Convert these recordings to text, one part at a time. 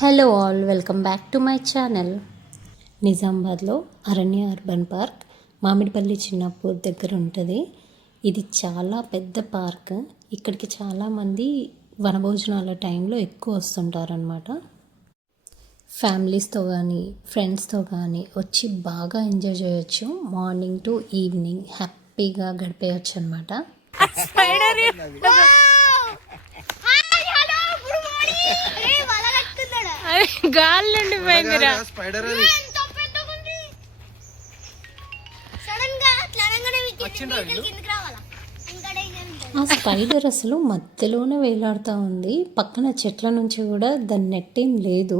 Hello all, welcome back to my channel. నిజామాబాద్లో అరణ్య urban park Mamidipalli Chinnapur దగ్గర ఉంటుంది. ఇది చాలా పెద్ద పార్క్. ఇక్కడికి చాలామంది వనభోజనాల టైంలో ఎక్కువ వస్తుంటారనమాట. ఫ్యామిలీస్తో కానీ ఫ్రెండ్స్తో కానీ వచ్చి బాగా ఎంజాయ్ చేయొచ్చు. మార్నింగ్ టు ఈవినింగ్ హ్యాపీగా గడిపేయచ్చు అనమాట. గాలి ఆ స్పైడర్ అసలు మధ్యలోనే వేలాడుతూ ఉంది. పక్కన చెట్ల నుంచి కూడా దాని నెట్ ఏం లేదు,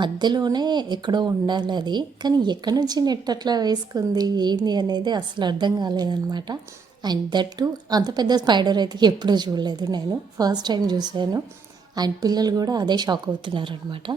మధ్యలోనే ఎక్కడో ఉండాలి అది. కానీ ఎక్కడి నుంచి నెట్ అట్లా వేసుకుంది ఏంది అనేది అసలు అర్థం కాలేదన్నమాట. అండ్ దట్ టు అంత పెద్ద స్పైడర్ అయితే ఎప్పుడూ చూడలేదు, నేను ఫస్ట్ టైం చూశాను. అండ్ పిల్లలు కూడా అదే షాక్ అవుతున్నారు అనమాట.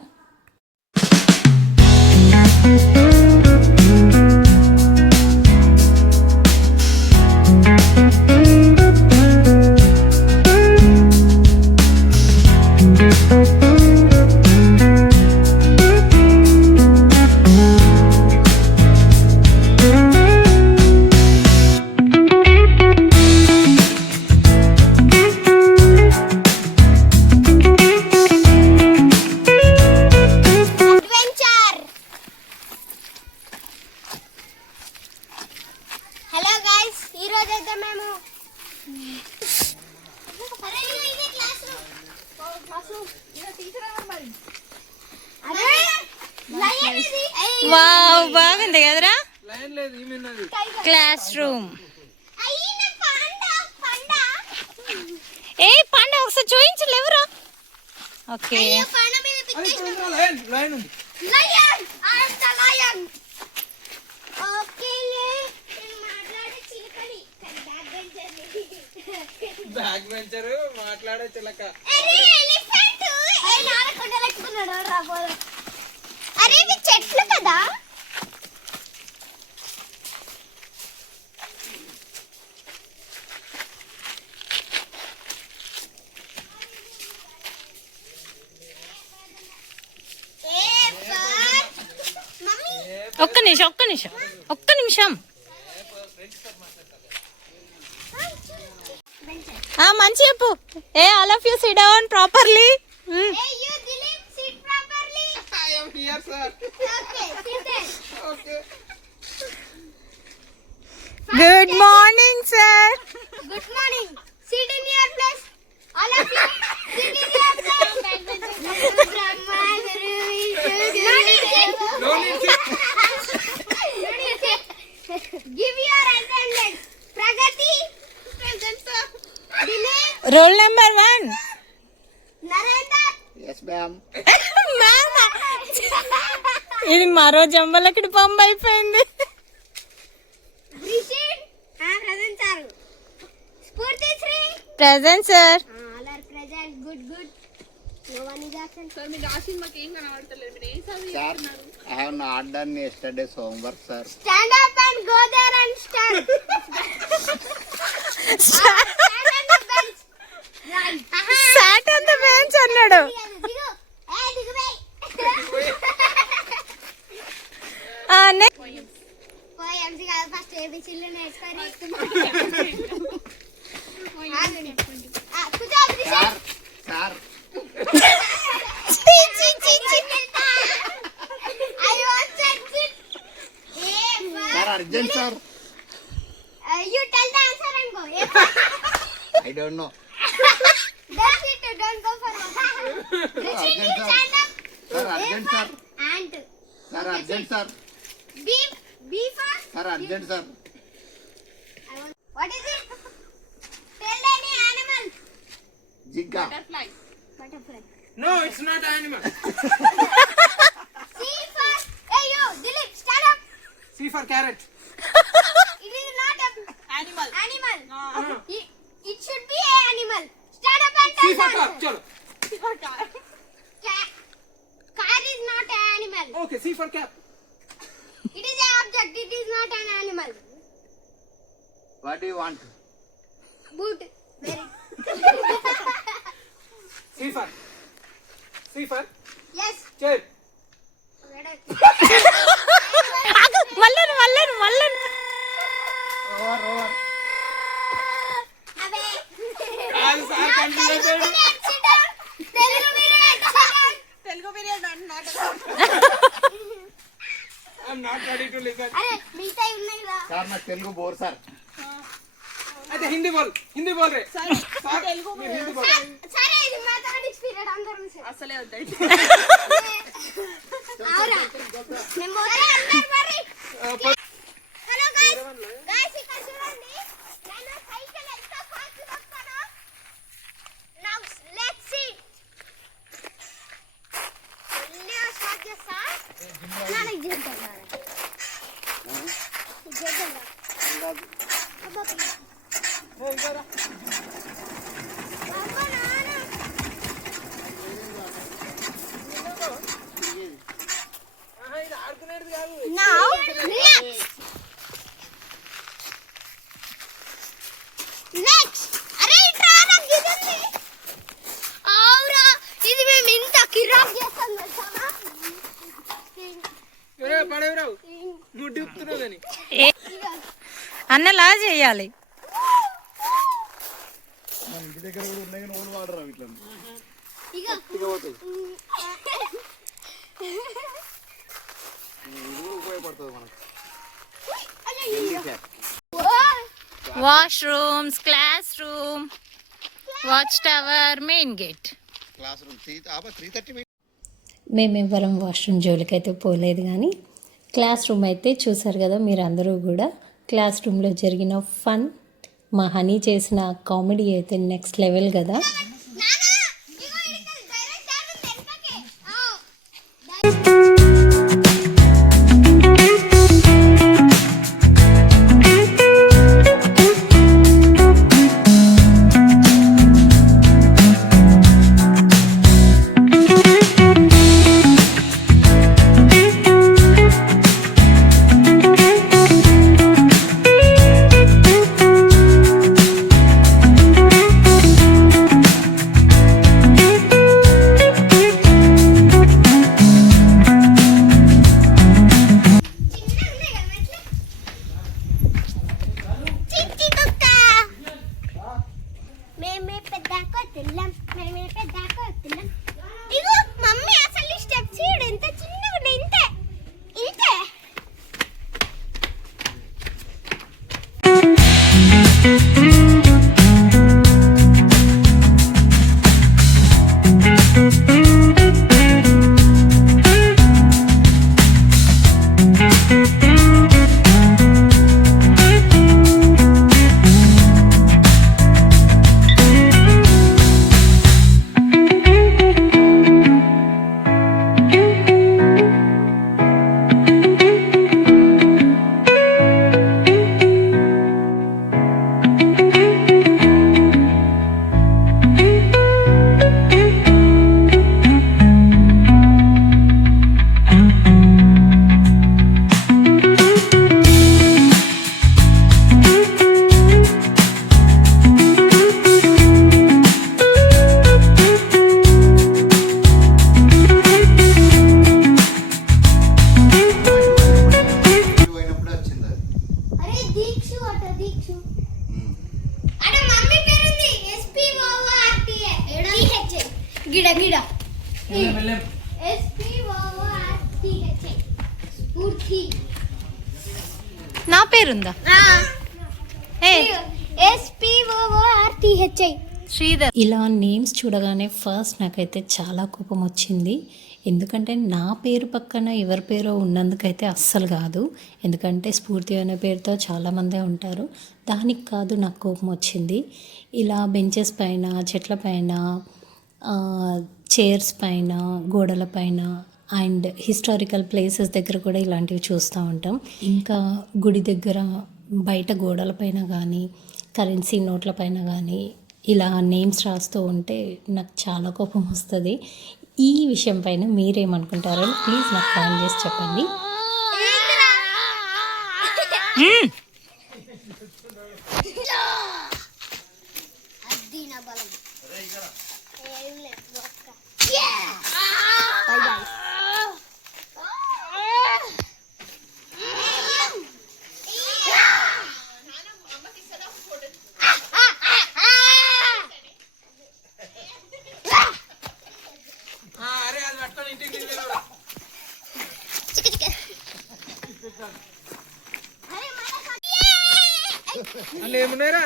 హలో గైస్, ఈ రోజు అయితే మేము వావ్, బాగుంది కదరా క్లాస్ రూమ్. ఏ పండ ఒకసారి చూపించలేవురా? ఓకే, బ్యాక్ వెంచర్ మాట్లాడే చిలక. అరే ఇవి చెట్లు కదా. ఒక్క నిమిషం ఒక్క నిమిషం. మంచి చెప్పు. ఏ all of you sit down properly. Here, sir. Okay. Good morning, sir. Good morning. Sit in your place. All of you, sit in your place. No need sit. Give your attendance. Pragati. Present, sir. Dinesh. Roll number 1. Narendra. Yes, ma'am. ఇది మరో జంబలకి పంపు అయిపోయింది. Present, sir. Spurti Sri. Present sir. All are present. Good. No one is absent. Sir, మీ రాసిన మాకు ఏం కనబడతలేదు. మీరు ఏం Sir, చదివిస్తున్నారు? I have not done yesterday's homework, sir. Stand up and go there and stand. Stand on the bench. Right. Sat on the bench అన్నాడు. దిగు. దిగు బై. పోయమ్స్ కాదు, ఫస్ట్ ఏబిసిలు నేర్చుకొని Sir. Sir, urgent, sir. You tell the answer and go. I don't know. That's it. Don't go for one. Urgent, sir. Stand up. Sir, urgent, sir. Ant. Sir, urgent, sir. B for. Sir, urgent, sir. What is it? Tell any animal. Jigga. Butterfly. Butterfly. No, it's not animal. C for. Hey you, Dilip, stand up. C for carrot. It is not a Animal. animal. It should be a animal. Stand up and tell C for the car. answer. Chalo. Car is not an animal. Okay, C for cap. It is an object. It is not an animal. What do you want? Boot. Very. C for. Yes. Chair. మళ్ళను Over. Abe All sir confused. Telugu period అంటున్నాడు. I'm not ready to listen. అరే మిగతా ఉన్నాయి రా sir నాకు Telugu bore sir. అయితే హిందీ బోల్ రే. Sir Telugu మీరు హిందీ బోల్. సరే ఇది మ్యాథమెటిక్స్ పీరియడ్ అందరూ సరే అసలే వద్దు. అవురా నేను సరే అందరూ మరి హలో గైస్ ఇక్కడ చూడండి నేను సైకిల్ ఎంత ఫాస్ట్ వస్తానో నౌ లెట్స్ సీ ఎల్లి స్టార్ట్ చేస్తా నాకు చేద్దాం Now, next. అరే ఇట్రా నాకు ఇదండి. అవురా ఇది మేము ఇంత కిరాక్ చేస్తాం తెలుసా? ఒరే పడేవరావు. నువ్వు డిప్తున్నావు గాని. అన్నలా చేయాలి. ఇంటి దగ్గర కూడా ఉన్నాయి కానీ ఓన్ వాడరా ఇట్లా. ఇగో ఇది ఉపయోగపడుతుంది మనకు. Washrooms, class room, watch tower, main gate. Class room 3:30 మేమెవ్వరం వాష్రూమ్ జోలికైతే పోలేదు కానీ క్లాస్ రూమ్ అయితే చూసారు కదా మీరు అందరూ కూడా. క్లాస్ రూమ్లో జరిగిన ఫన్, మా హనీ చేసిన కామెడీ అయితే నెక్స్ట్ లెవెల్ కదా. నానా ఇగో ఇక్కడ డైరెక్ట్ డాన్స్ తెలుపకే ఇగో మమ్మీ అసలు స్టెప్స్ ఎంత చిన్నగా ఉన్నాయి ఇంతే ఇంతే అరే దీక్షు అట దీక్షు అరే మమ్మీ పేరు ఉంది SPOORTA DHA గిడ SPOORTA స్ఫూర్తి నా పేరుందా? ఏ SPOORTHI శ్రీధర్. ఇలా నేమ్స్ చూడగానే ఫస్ట్ నాకైతే చాలా కోపం వచ్చింది. ఎందుకంటే నా పేరు పక్కన ఎవరి పేరో ఉన్నందుకైతే అస్సలు కాదు. ఎందుకంటే స్ఫూర్తి అనే పేరుతో చాలామందే ఉంటారు. దానికి కాదు నాకు కోపం వచ్చింది. ఇలా బెంచెస్ పైన, చెట్ల పైన, చైర్స్ పైన, గోడల పైన అండ్ హిస్టారికల్ ప్లేసెస్ దగ్గర కూడా ఇలాంటివి చూస్తూ ఉంటాం. ఇంకా గుడి దగ్గర బయట గోడల పైన కానీ, కరెన్సీ నోట్ల పైన కానీ ఇలా నేమ్స్ రాస్తూ ఉంటే నాకు చాలా కోపం వస్తుంది. ఈ విషయం పైన మీరేమనుకుంటారో ప్లీజ్ నాకు కాల్ చేసి చెప్పండి. By by. ఏమున్నాయిరా?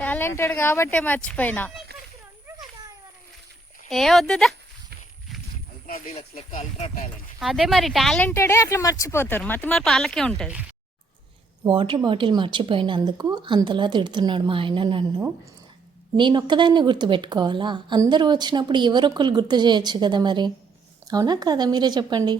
టాలెంటెడ్ కాబట్టే మర్చిపోయినా. ఏ వద్దుదా, అదే మరి టాలెంటెడే అట్లా మర్చిపోతారు. మతి మరి పాలకే ఉంటుంది. వాటర్ బాటిల్ మర్చిపోయినందుకు అంతలా తిడుతున్నాడు మా ఆయన నన్ను. నేను ఒక్కదాన్ని గుర్తుపెట్టుకోవాలా? అందరూ వచ్చినప్పుడు ఎవరొక్కరు గుర్తు చేయొచ్చు కదా మరి, అవునా కాదా? మీరే చెప్పండి.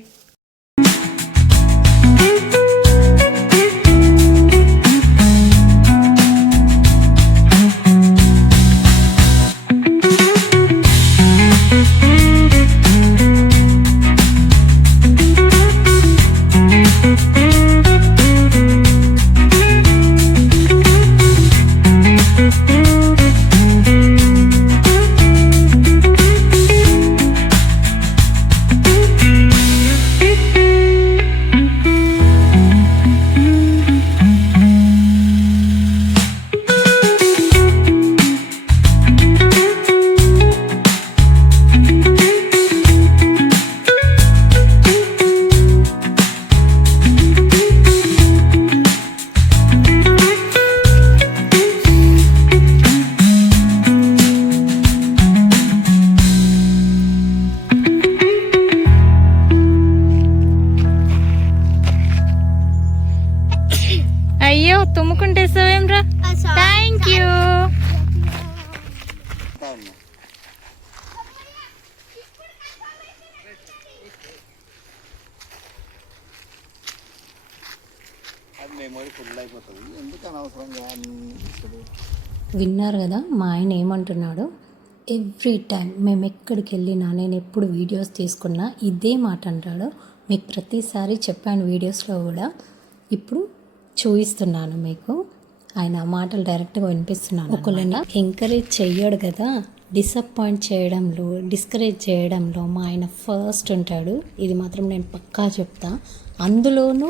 అయ్యో తుమ్ముకుంటేసావేం రా. Thank you. విన్నారు కదా మా ఆయన ఏమంటున్నాడు? ఎవ్రీ టైం మేము ఎక్కడికి వెళ్ళినా, నేను ఎప్పుడు వీడియోస్ తీసుకున్నా ఇదే మాట అంటాడు. మీకు ప్రతిసారి చెప్పాను వీడియోస్లో కూడా, ఇప్పుడు చూపిస్తున్నాను మీకు. ఆయన మాటలు డైరెక్ట్గా వినిపిస్తున్నాను. ఒకళ్ళని ఎంకరేజ్ చెయ్యడు కదా, డిసప్పాయింట్ చేయడంలో, డిస్కరేజ్ చేయడంలో మా ఆయన ఫస్ట్ ఉంటాడు. ఇది మాత్రం నేను పక్కా చెప్తా. అందులోనూ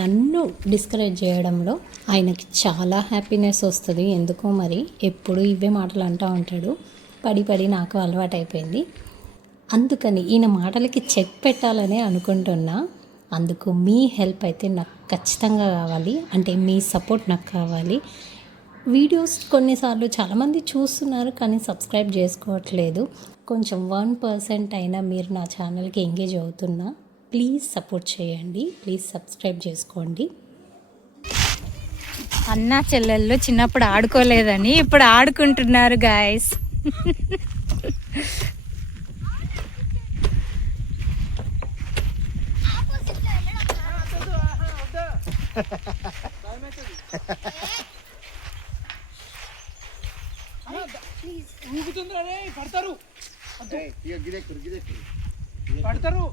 నన్ను డిస్కరేజ్ చేయడంలో ఆయనకి చాలా హ్యాపీనెస్ వస్తుంది. ఎందుకో మరి ఎప్పుడు ఇవే మాటలు అంటూ ఉంటాడు. పడి పడి నాకు అలవాటైపోయింది. అందుకని ఈయన మాటలకి చెక్ పెట్టాలనే అనుకుంటున్నా. అందుకు మీ హెల్ప్ అయితే నాకు ఖచ్చితంగా కావాలి, అంటే మీ సపోర్ట్ నాకు కావాలి. వీడియోస్ కొన్నిసార్లు చాలామంది చూస్తున్నారు కానీ సబ్స్క్రైబ్ చేసుకోవట్లేదు. కొంచెం 1% అయినా మీరు నా ఛానల్కి ఎంగేజ్ అవుతున్నా, ప్లీజ్ సపోర్ట్ చేయండి, ప్లీజ్ సబ్స్క్రైబ్ చేసుకోండి. అన్న చెల్లెళ్ళు చిన్నప్పుడు ఆడుకోలేదని ఇప్పుడు ఆడుకుంటున్నారు గాయస్. పడతారు.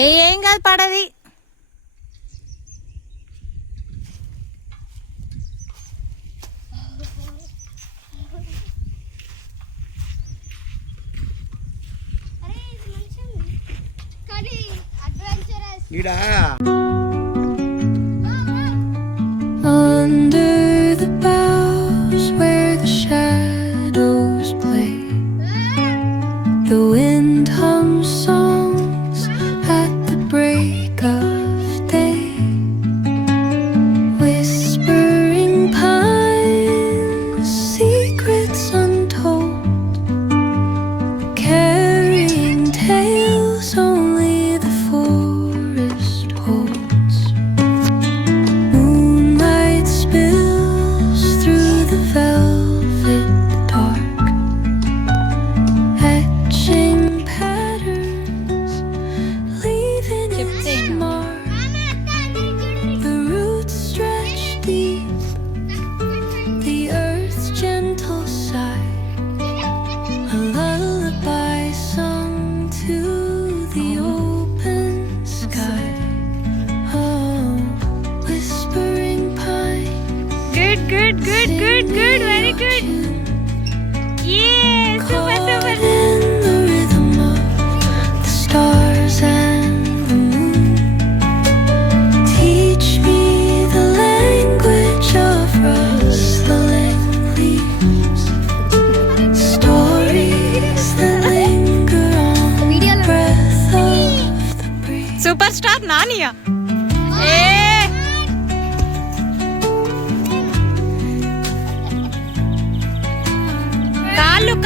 ఏం కాదు, పడది. Under the boughs where the shadows play, the wind hums songs at the break of day. Whispering pines, secrets untold, carrying tales only the forest holds. Moonlight spills through the velvet dark, etching patterns, leaving its mark. The roots stretch deep, the earth's gentle sigh, a lullaby sung to the open sky. Oh, whispering pine, good good good good good, very good. Super super. in the rhythm of the stars and the moon. Teach me the language of rustling leaves, stories that linger on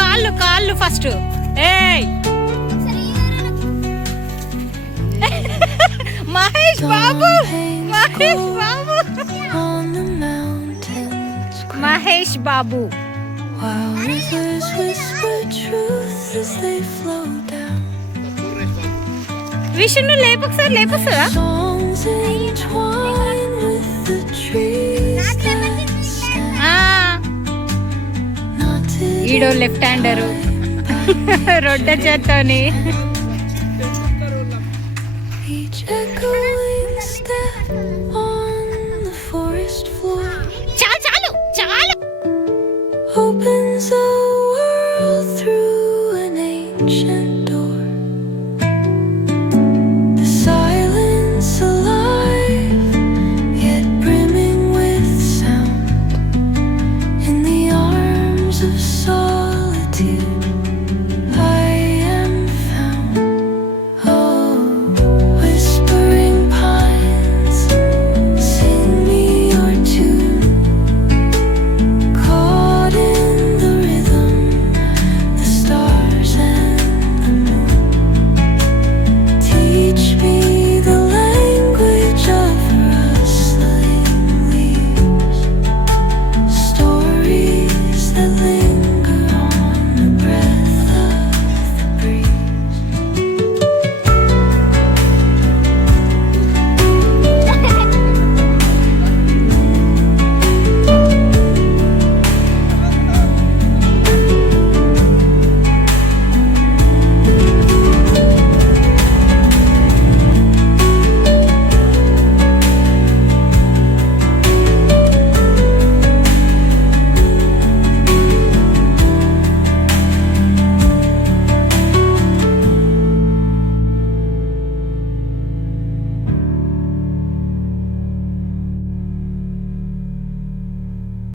కాళ్ళు కాళ్ళు first. ఏయ్ Mahesh Babu, Mahesh Babu, on the mountains Mahesh Babu. while rivers whisper truth as they flow down. Vishnu లేపొకసారి లేపొస్తుందా? Songs entwine with the trees that stand. ఈడో left హ్యాండరు రొడ్డ చేత్తోని